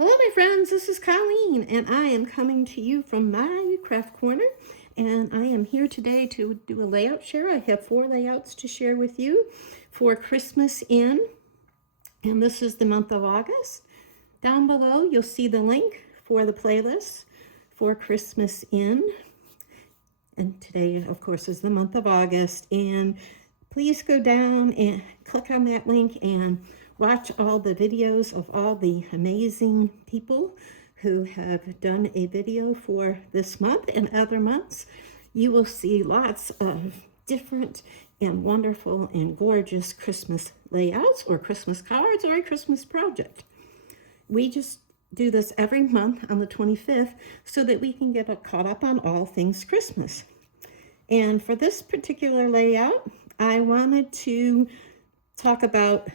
Hello, my friends. This is Colleen, and I am coming to you from my craft corner. And I am here today to do a layout share. I have 4 layouts to share with you for Christmas in, and this is the month of August. Down below, you'll see the link for the playlist for Christmas in. And today, of course, is the month of August. And please go down and click on that link and watch all the videos of all the amazing people who have done a video for this month and other months. You will see lots of different and wonderful and gorgeous Christmas layouts or Christmas cards or a Christmas project. We just do this every month on the 25th so that we can get caught up on all things Christmas. And for this particular layout, I wanted to talk about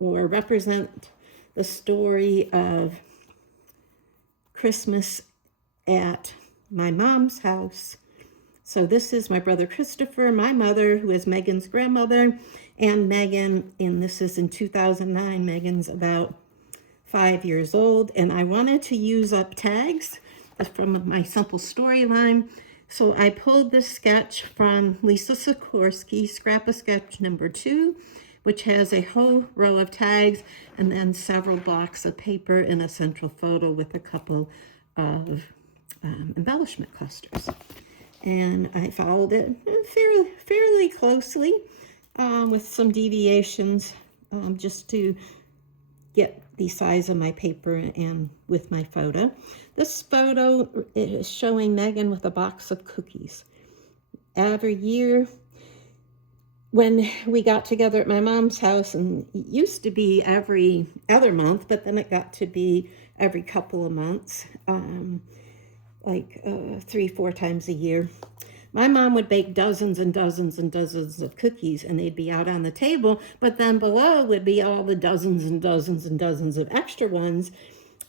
or represent the story of Christmas at my mom's house. So this is my brother Christopher, my mother, who is Megan's grandmother, and Megan, and this is in 2009. Megan's about 5 years old, and I wanted to use up tags from my simple storyline. So I pulled this sketch from Lisa Sikorsky, Scrap-A-Sketch number 2, which has a whole row of tags and then several blocks of paper in a central photo with a couple of embellishment clusters. And I followed it fairly closely with some deviations just to get the size of my paper and with my photo. This photo is showing Megan with a box of cookies. Every year when we got together at my mom's house, and it used to be every other month, but then it got to be every couple of months, 3-4 times a year. My mom would bake dozens and dozens and dozens of cookies, and they'd be out on the table, but then below would be all the dozens and dozens and dozens of extra ones.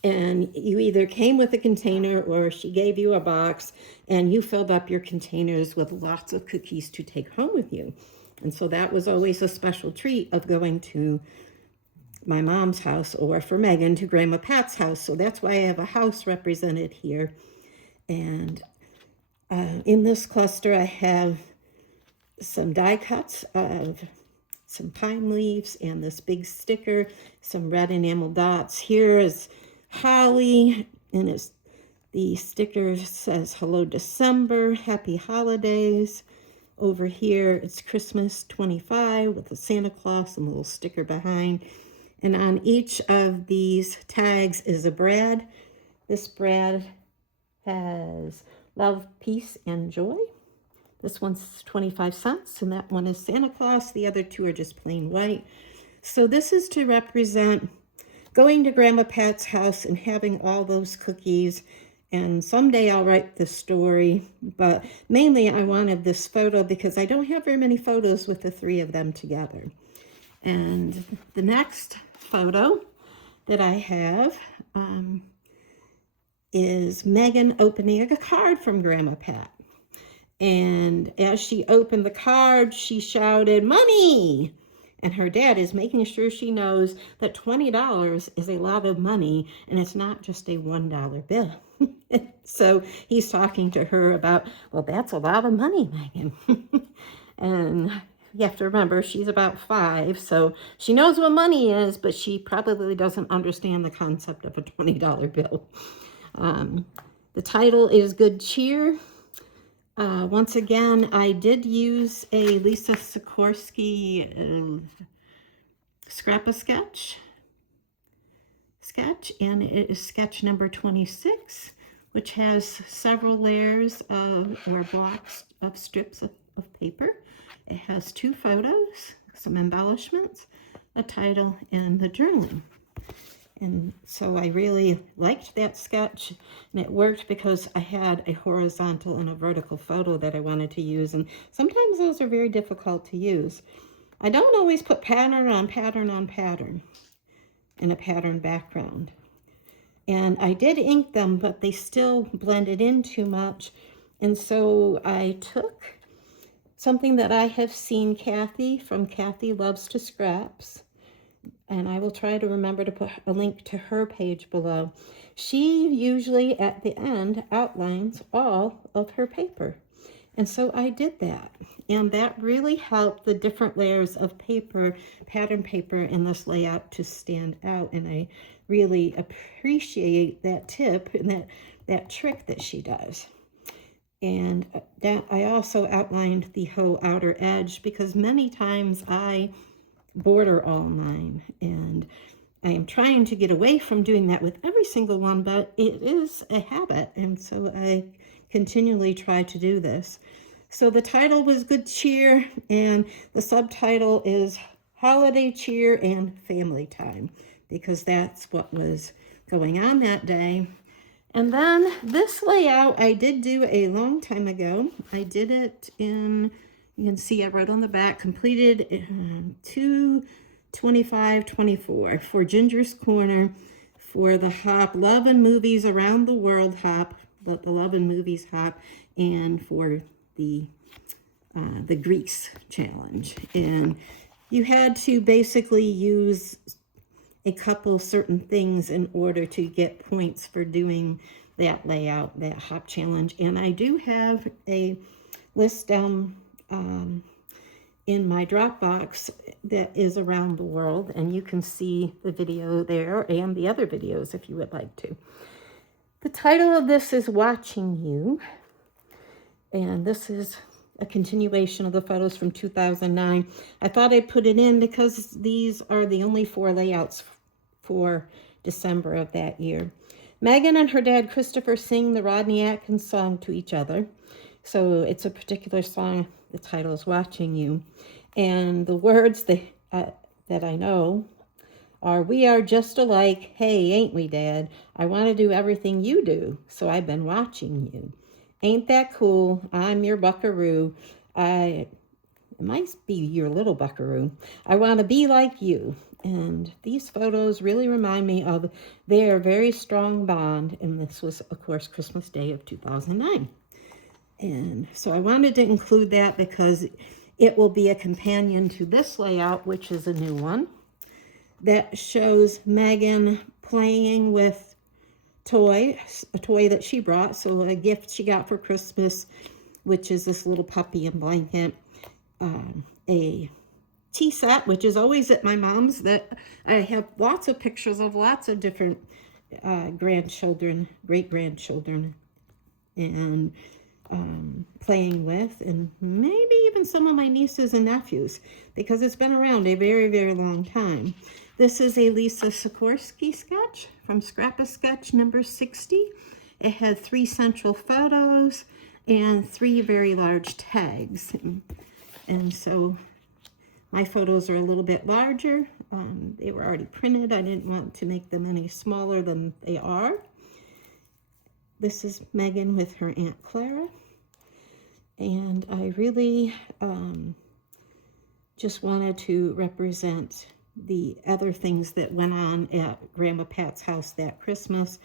And you either came with a container or she gave you a box and you filled up your containers with lots of cookies to take home with you. And so that was always a special treat of going to my mom's house, or for Megan to Grandma Pat's house. So that's why I have a house represented here. And in this cluster, I have some die cuts of some pine leaves and this big sticker, some red enamel dots. Here is holly, and the sticker says Hello December, Happy Holidays. Over here, it's Christmas 25 with a Santa Claus and a little sticker behind. And on each of these tags is a brad. This brad has love, peace, and joy. This one's 25 cents, and that one is Santa Claus. The other two are just plain white. So this is to represent going to Grandma Pat's house and having all those cookies. And someday I'll write the story, but mainly I wanted this photo because I don't have very many photos with the 3 of them together. And the next photo that I have is Megan opening a card from Grandma Pat. And as she opened the card, she shouted, "Money!" And her dad is making sure she knows that $20 is a lot of money, and it's not just a $1 bill. So he's talking to her about, well, that's a lot of money, Megan. And you have to remember, she's about 5, so she knows what money is, but she probably doesn't understand the concept of a $20 bill. The title is Good Cheer. Once again, I did use a Lisa Sikorsky Scrap-A-Sketch sketch, and it is sketch number 26, which has several layers of, or blocks of strips of paper. It has 2 photos, some embellishments, a title, and the journaling. And so I really liked that sketch, and it worked because I had a horizontal and a vertical photo that I wanted to use, and sometimes those are very difficult to use. I don't always put pattern on pattern on pattern in a pattern background. And I did ink them, but they still blended in too much. And so I took something that I have seen Kathy from Kathy Loves to Scraps and I will try to remember to put a link to her page below. She usually at the end outlines all of her paper. And so I did that. And that really helped the different layers of paper, pattern paper in this layout to stand out. And I really appreciate that tip and that trick that she does. And that I also outlined the whole outer edge because many times I border all mine, and I am trying to get away from doing that with every single one, but it is a habit, and so I continually try to do this. So the title was Good Cheer, and the subtitle is Holiday Cheer and Family Time, because that's what was going on that day. And then this layout I did do a long time ago. I did it in, you can see I wrote on the back, completed 2/25/24 for Ginger's Corner for the Hop Love and Movies Around the World Hop, the Love and Movies Hop, and for the Grease Challenge. And you had to basically use a couple certain things in order to get points for doing that layout, that hop challenge. And I do have a list down in my Dropbox that is around the world, and you can see the video there and the other videos if you would like to. The title of this is Watching You, and this is a continuation of the photos from 2009. I thought I'd put it in because these are the only 4 layouts for December of that year. Megan and her dad Christopher sing the Rodney Atkins song to each other. So it's a particular song. The title is Watching You. And the words that I know are, we are just alike. Hey, ain't we, Dad? I want to do everything you do, so I've been watching you. Ain't that cool? I'm your buckaroo. It might be your little buckaroo. I want to be like you. And these photos really remind me of their very strong bond. And this was, of course, Christmas Day of 2009. And so I wanted to include that because it will be a companion to this layout, which is a new one, that shows Megan playing with a toy that she brought. So a gift she got for Christmas, which is this little puppy and blanket, a tea set, which is always at my mom's, that I have lots of pictures of lots of different grandchildren, great-grandchildren, and playing with, and maybe even some of my nieces and nephews, because it's been around a very, very long time. This is a Lisa Sikorsky sketch from Scrap-A-Sketch number 60. It had 3 central photos and 3 very large tags. And so my photos are a little bit larger. They were already printed. I didn't want to make them any smaller than they are. This is Megan with her Aunt Clara. And I really just wanted to represent the other things that went on at Grandma Pat's house that Christmas.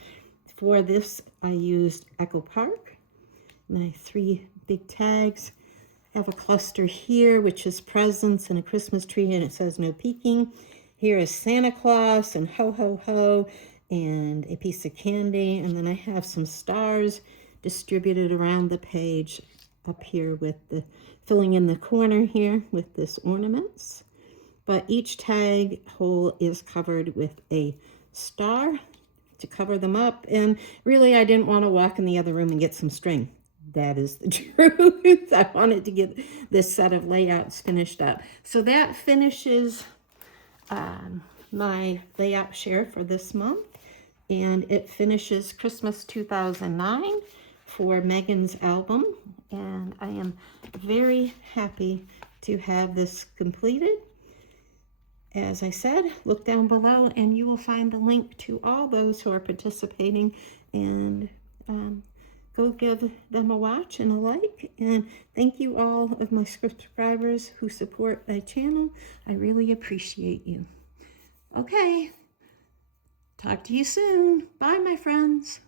For this, I used Echo Park, my 3 big tags. I have a cluster here, which is presents and a Christmas tree, and it says no peeking. Here is Santa Claus and ho, ho, ho, and a piece of candy. And then I have some stars distributed around the page up here with the filling in the corner here with this ornaments. But each tag hole is covered with a star to cover them up. And really, I didn't want to walk in the other room and get some string. That is the truth. I wanted to get this set of layouts finished up. So that finishes my layout share for this month. And it finishes Christmas 2009 for Megan's album. And I am very happy to have this completed. As I said, look down below and you will find the link to all those who are participating, and go give them a watch and a like. And thank you all of my subscribers who support my channel. I really appreciate you. Okay, talk to you soon. Bye, my friends.